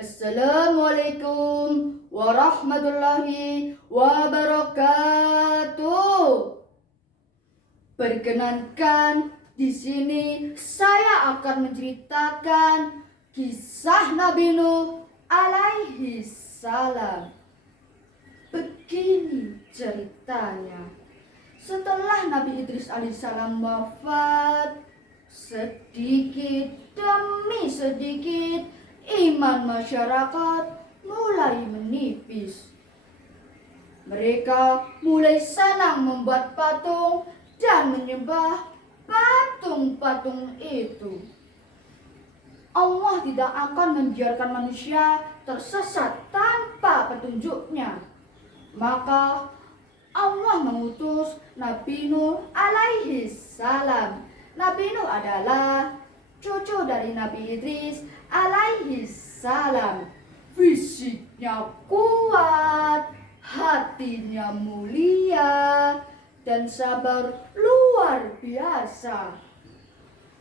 Assalamualaikum warahmatullahi wabarakatuh. Perkenankan, di sini saya akan menceritakan kisah Nabi Nuh alaihi salam. Begini ceritanya. Setelah Nabi Idris alaihissalam wafat, sedikit demi sedikit iman masyarakat mulai menipis. Mereka mulai senang membuat patung dan menyembah patung-patung itu. Allah tidak akan membiarkan manusia tersesat tanpa petunjuknya. Maka Allah mengutus Nabi Nuh alaihi salam. Nabi Nuh adalah cucu dari Nabi Idris alaihi salam. Fisiknya kuat, hatinya mulia, dan sabar luar biasa.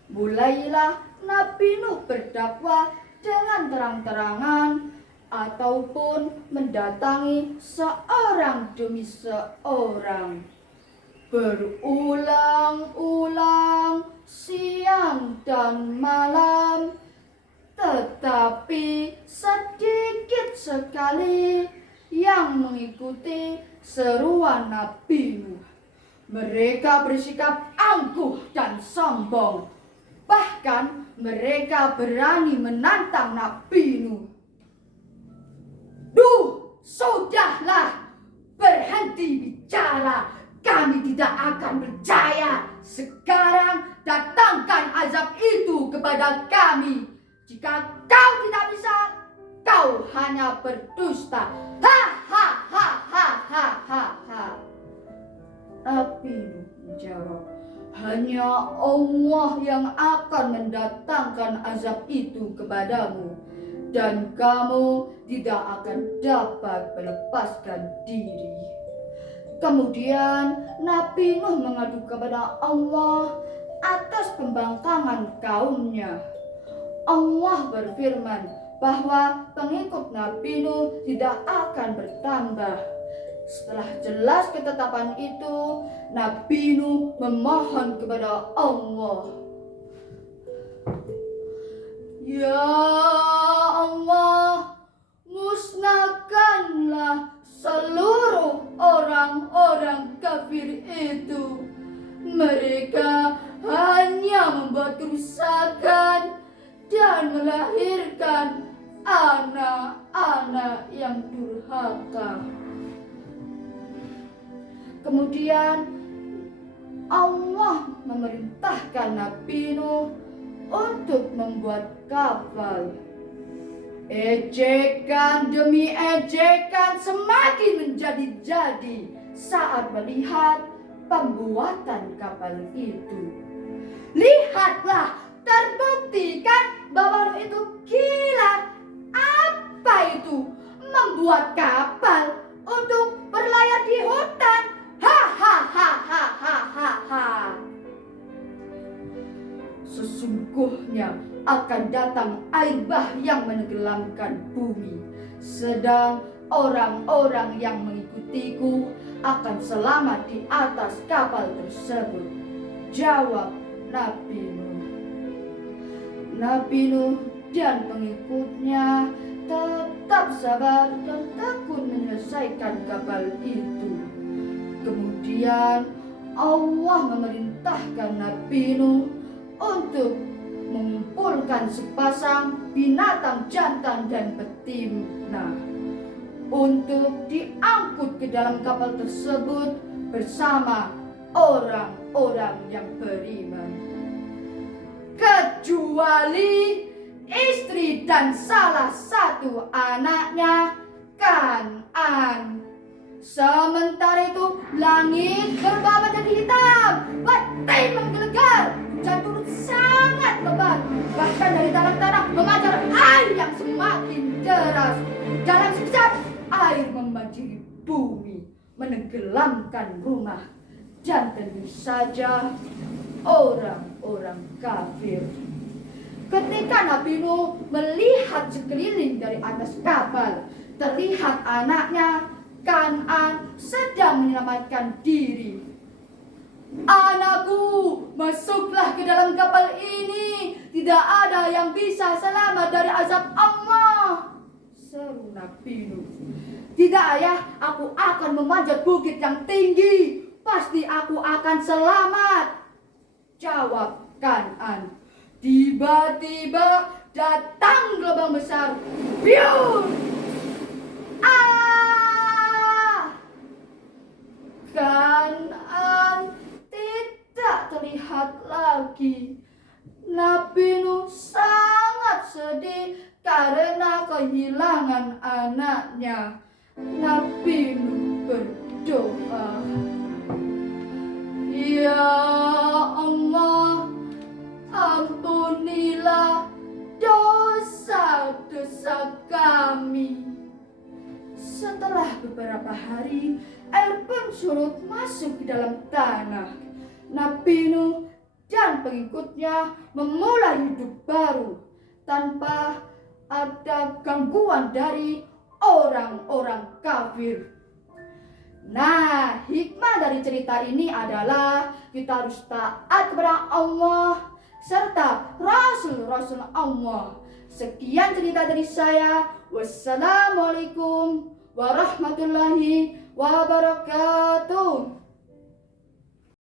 Mulailah Nabi Nuh berdakwah dengan terang-terangan ataupun mendatangi seorang demi seorang. Berulang-ulang siang dan malam, tetapi sedikit sekali yang mengikuti seruan Nabi Nuh. Mereka bersikap angkuh dan sombong. Bahkan mereka berani menantang Nabi Nuh. "Duh, sudahlah, berhenti bicara. Kami tidak akan percaya. Sekarang datangkan azab itu kepada kami. Jika kau tidak bisa, kau hanya berdusta." Ha ha ha ha ha ha ha. Nabi Nuh menjawab, "Hanya Allah yang akan mendatangkan azab itu kepadamu, dan kamu tidak akan dapat melepaskan diri." Kemudian Nabi Nuh mengadu kepada Allah atas pembangkangan kaumnya. Allah berfirman bahwa pengikut Nabi Nuh tidak akan bertambah. Setelah jelas ketetapan itu, Nabi Nuh memohon kepada Allah, "Ya Allah, musnahkanlah seluruh orang-orang kafir itu. Mereka hanya membuat kerusakan dan melahirkan anak-anak yang durhaka." Kemudian Allah memerintahkan Nabi Nuh untuk membuat kapal. Ejekan demi ejekan semakin menjadi-jadi saat melihat pembuatan kapal itu. Lihatlah, terbukti kan bahwa Nuh itu gila. Apa itu? Membuat kapal untuk berlayar di hutan. Ha ha ha ha ha ha ha. Sesungguhnya akan datang air bah yang menenggelamkan bumi, sedang orang-orang yang mengikutiku akan selamat di atas kapal tersebut, jawab Nabi Nuh. Nabi Nuh dan pengikutnya tetap sabar dan tekun menyelesaikan kapal itu. Kemudian Allah memerintahkan Nabi Nuh untuk mengumpulkan sepasang binatang jantan dan betina untuk diangkut ke dalam kapal tersebut bersama orang-orang yang beriman, kecuali istri dan salah satu anaknya, Kan'an. Sementara itu langit berubah menjadi hitam, badai menggelegar, hujan turun sangat lebat, bahkan dari tanah-tanah memancar air yang semakin deras. Dalam sekejap air membanjiri bumi, menenggelamkan rumah, dan tentu saja orang-orang kafir. Ketika Nabi Nuh melihat sekeliling dari dari atas kapal. Terlihat anaknya Kan'an sedang menyelamatkan diri. "Anakku, masuklah ke dalam kapal ini. Tidak ada yang bisa selamat dari azab Allah," seru Nabi Nuh. "Tidak ayah, aku akan memanjat bukit yang tinggi. Pasti aku akan selamat," jawab Kan'an. Tiba-tiba datang gelombang besar. Biur! Kan'an tidak terlihat lagi. Nabi Nuh sangat sedih karena kehilangan anaknya. Nabi Nuh berdoa, "Ya Allah, ampunilah dosa-dosa kami." Setelah beberapa hari, air pun surut masuk ke dalam tanah. Nabi Nuh dan pengikutnya memulai hidup baru tanpa ada gangguan dari orang-orang kafir. Nah, hikmah dari cerita ini adalah kita harus taat kepada Allah serta Rasul-Rasul Allah. Sekian cerita dari saya. Wassalamualaikum warahmatullahi wabarakatuh.